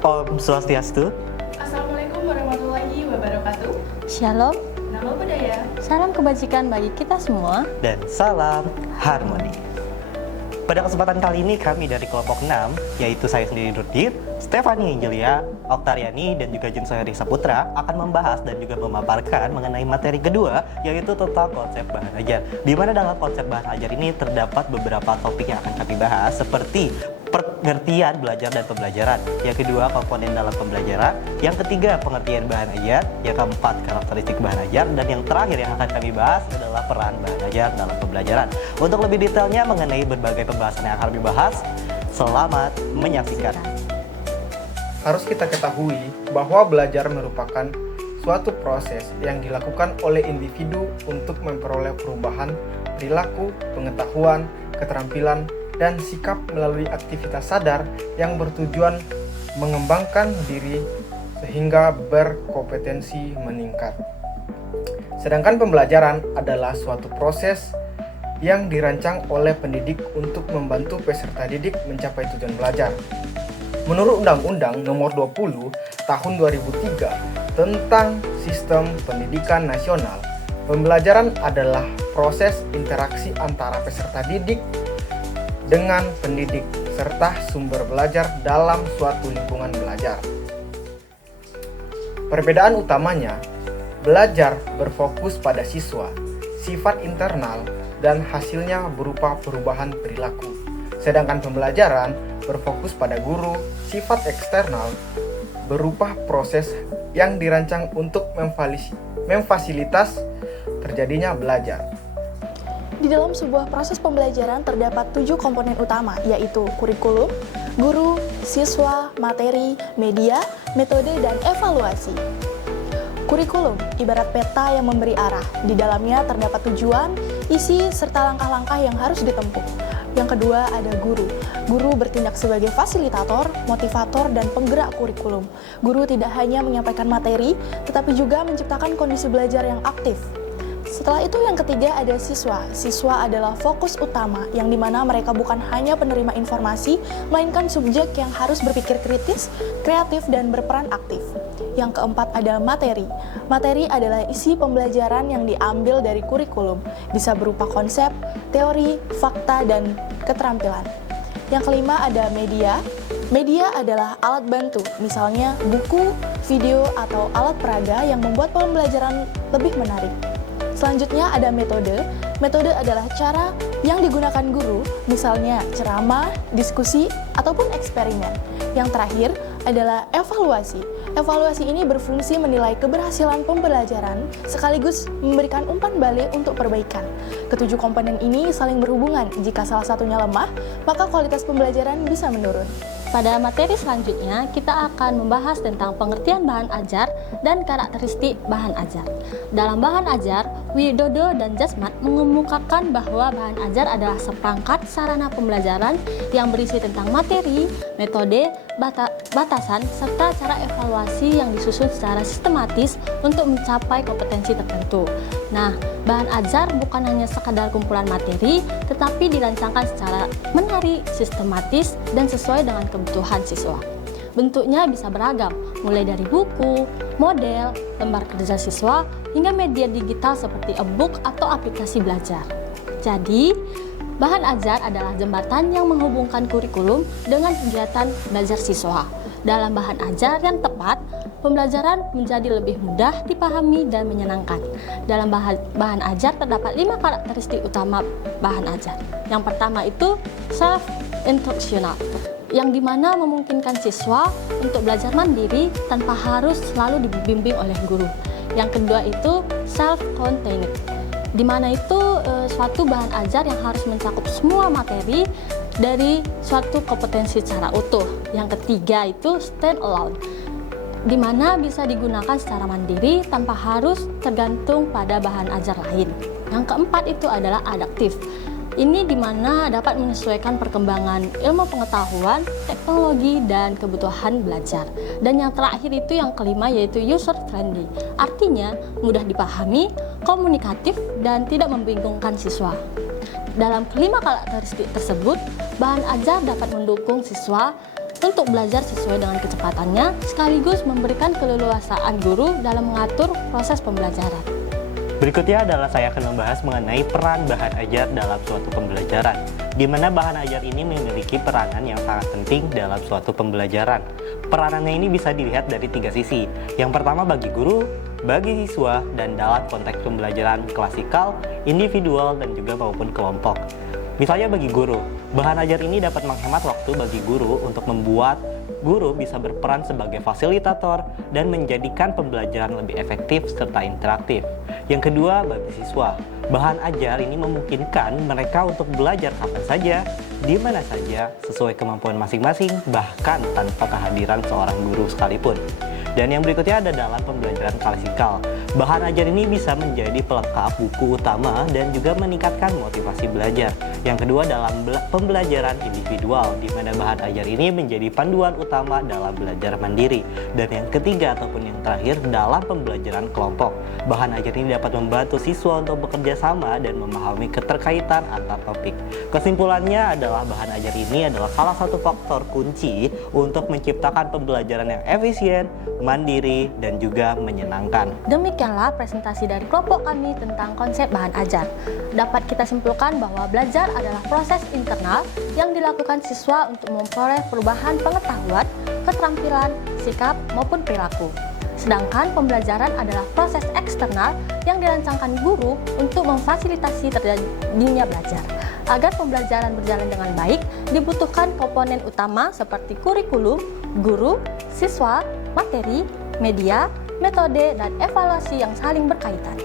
Om Swastiastu. Assalamualaikum warahmatullahi wabarakatuh. Shalom, Namo Buddhaya. salam kebajikan bagi kita semua. Dan salam harmoni. Pada kesempatan kali ini kami dari kelompok 6, yaitu saya sendiri Nurdin, Stefani Angelia, Oktariani, dan juga Jun Soheri Saputra akan membahas dan juga memaparkan mengenai materi kedua, yaitu tentang konsep bahan ajar. Di mana dalam konsep bahan ajar ini terdapat beberapa topik yang akan kami bahas, seperti pengertian belajar dan pembelajaran. Yang kedua, komponen dalam pembelajaran. Yang ketiga, pengertian bahan ajar. Yang keempat, karakteristik bahan ajar. Dan yang terakhir yang akan kami bahas adalah peran bahan ajar dalam pembelajaran. Untuk lebih detailnya mengenai berbagai pembahasan yang akan kami bahas, selamat menyaksikan. Harus kita ketahui bahwa belajar merupakan suatu proses yang dilakukan oleh individu untuk memperoleh perubahan perilaku, pengetahuan, keterampilan, dan sikap melalui aktivitas sadar yang bertujuan mengembangkan diri sehingga berkompetensi meningkat. Sedangkan pembelajaran adalah suatu proses yang dirancang oleh pendidik untuk membantu peserta didik mencapai tujuan belajar. Menurut Undang-Undang Nomor 20 Tahun 2003 tentang Sistem Pendidikan Nasional, pembelajaran adalah proses interaksi antara peserta didik dengan pendidik serta sumber belajar dalam suatu lingkungan belajar. Perbedaan utamanya, belajar berfokus pada siswa, sifat internal, dan hasilnya berupa perubahan perilaku. Sedangkan pembelajaran berfokus pada guru, sifat eksternal, berupa proses yang dirancang untuk memfasilitas terjadinya belajar. Di dalam sebuah proses pembelajaran terdapat 7 komponen utama, yaitu kurikulum, guru, siswa, materi, media, metode, dan evaluasi. Kurikulum ibarat peta yang memberi arah. Di dalamnya terdapat tujuan, isi, serta langkah-langkah yang harus ditempuh. Yang kedua ada guru. Guru bertindak sebagai fasilitator, motivator, dan penggerak kurikulum. Guru tidak hanya menyampaikan materi, tetapi juga menciptakan kondisi belajar yang aktif. Setelah itu yang ketiga ada siswa. Siswa adalah fokus utama yang dimana mereka bukan hanya penerima informasi, melainkan subjek yang harus berpikir kritis, kreatif, dan berperan aktif. Yang keempat ada materi. Materi adalah isi pembelajaran yang diambil dari kurikulum, bisa berupa konsep, teori, fakta, dan keterampilan. Yang kelima ada media. Media adalah alat bantu, misalnya buku, video, atau alat peraga yang membuat pembelajaran lebih menarik. Selanjutnya ada metode. Metode adalah cara yang digunakan guru, misalnya ceramah, diskusi, ataupun eksperimen. Yang terakhir adalah evaluasi. Evaluasi ini berfungsi menilai keberhasilan pembelajaran sekaligus memberikan umpan balik untuk perbaikan. Ketujuh komponen ini saling berhubungan. Jika salah satunya lemah, maka kualitas pembelajaran bisa menurun. Pada materi selanjutnya, kita akan membahas tentang pengertian bahan ajar dan karakteristik bahan ajar. Dalam bahan ajar, Widodo dan Jasmat mengemukakan bahwa bahan ajar adalah seperangkat sarana pembelajaran yang berisi tentang materi, metode, batasan, serta cara evaluasi yang disusun secara sistematis untuk mencapai kompetensi tertentu. Nah, bahan ajar bukan hanya sekadar kumpulan materi, tetapi dirancangkan secara menarik, sistematis, dan sesuai dengan kebutuhan siswa. Bentuknya bisa beragam, mulai dari buku, model, lembar kerja siswa, hingga media digital seperti e-book atau aplikasi belajar. Jadi, bahan ajar adalah jembatan yang menghubungkan kurikulum dengan kegiatan belajar siswa. Dalam bahan ajar yang tepat, pembelajaran menjadi lebih mudah dipahami dan menyenangkan. Dalam bahan ajar terdapat 5 karakteristik utama bahan ajar. Yang pertama itu self-instructional, yang dimana memungkinkan siswa untuk belajar mandiri tanpa harus selalu dibimbing oleh guru. Yang kedua itu self-contained, di mana itu suatu bahan ajar yang harus mencakup semua materi dari suatu kompetensi secara utuh. Yang ketiga itu stand alone, di mana bisa digunakan secara mandiri tanpa harus tergantung pada bahan ajar lain. Yang keempat itu adalah adaptif. Ini di mana dapat menyesuaikan perkembangan ilmu pengetahuan, teknologi, dan kebutuhan belajar. Dan yang terakhir itu yang kelima yaitu user friendly. Artinya mudah dipahami, komunikatif, dan tidak membingungkan siswa. Dalam kelima karakteristik tersebut, bahan ajar dapat mendukung siswa untuk belajar sesuai dengan kecepatannya, sekaligus memberikan keleluasaan guru dalam mengatur proses pembelajaran. Berikutnya adalah saya akan membahas mengenai peran bahan ajar dalam suatu pembelajaran, di mana bahan ajar ini memiliki peranan yang sangat penting dalam suatu pembelajaran. Peranannya ini bisa dilihat dari 3 sisi. Yang pertama bagi guru, bagi siswa, dan dalam konteks pembelajaran klasikal, individual, dan juga maupun kelompok. Misalnya bagi guru, bahan ajar ini dapat menghemat waktu bagi guru untuk membuat guru bisa berperan sebagai fasilitator dan menjadikan pembelajaran lebih efektif serta interaktif. Yang kedua, bagi siswa, bahan ajar ini memungkinkan mereka untuk belajar kapan saja, di mana saja, sesuai kemampuan masing-masing, bahkan tanpa kehadiran seorang guru sekalipun. Dan yang berikutnya ada dalam pembelajaran klasikal. Bahan ajar ini bisa menjadi pelengkap buku utama dan juga meningkatkan motivasi belajar. Yang kedua dalam pembelajaran individual, di mana bahan ajar ini menjadi panduan utama dalam belajar mandiri. Dan yang ketiga ataupun yang terakhir dalam pembelajaran kelompok. Bahan ajar ini dapat membantu siswa untuk bekerja sama dan memahami keterkaitan antar topik. Kesimpulannya adalah bahan ajar ini adalah salah satu faktor kunci untuk menciptakan pembelajaran yang efisien, mandiri, dan juga menyenangkan. Demikianlah presentasi dari kelompok kami tentang konsep bahan ajar. Dapat kita simpulkan bahwa belajar adalah proses internal yang dilakukan siswa untuk memperoleh perubahan pengetahuan, keterampilan, sikap, maupun perilaku. Sedangkan pembelajaran adalah proses eksternal yang dirancangkan guru untuk memfasilitasi terjadinya belajar. Agar pembelajaran berjalan dengan baik, dibutuhkan komponen utama seperti kurikulum, guru, siswa, materi, media, metode, dan evaluasi yang saling berkaitan.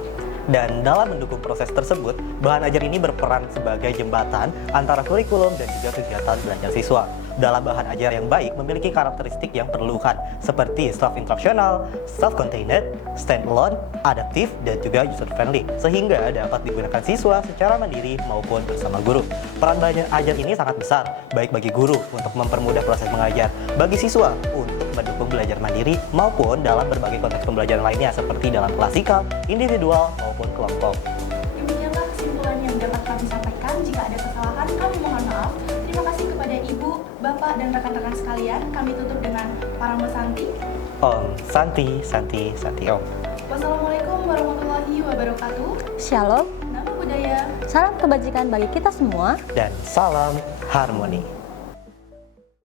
Dan dalam mendukung proses tersebut, bahan ajar ini berperan sebagai jembatan antara kurikulum dan juga kegiatan belajar siswa. Dalam bahan ajar yang baik memiliki karakteristik yang perlukan seperti self-instructional, self-contained, stand-alone, adaptif, dan juga user-friendly, sehingga dapat digunakan siswa secara mandiri maupun bersama guru. Peran bahan ajar ini sangat besar, baik bagi guru untuk mempermudah proses mengajar, bagi siswa untuk mendukung belajar mandiri, maupun dalam berbagai konteks pembelajaran lainnya seperti dalam klasikal, individual, maupun kelompok. Demikianlah kesimpulan yang dapat kami sampaikan. Jika ada kesalahan, kami mohon maaf. Terima kasih kepada Ibu, Bapak, dan rekan-rekan sekalian. Kami tutup dengan Paramo Santi. Om Santi, Santi, Santi Om. Wassalamualaikum warahmatullahi wabarakatuh. Shalom, Nama budaya. salam kebajikan bagi kita semua. Dan salam harmoni.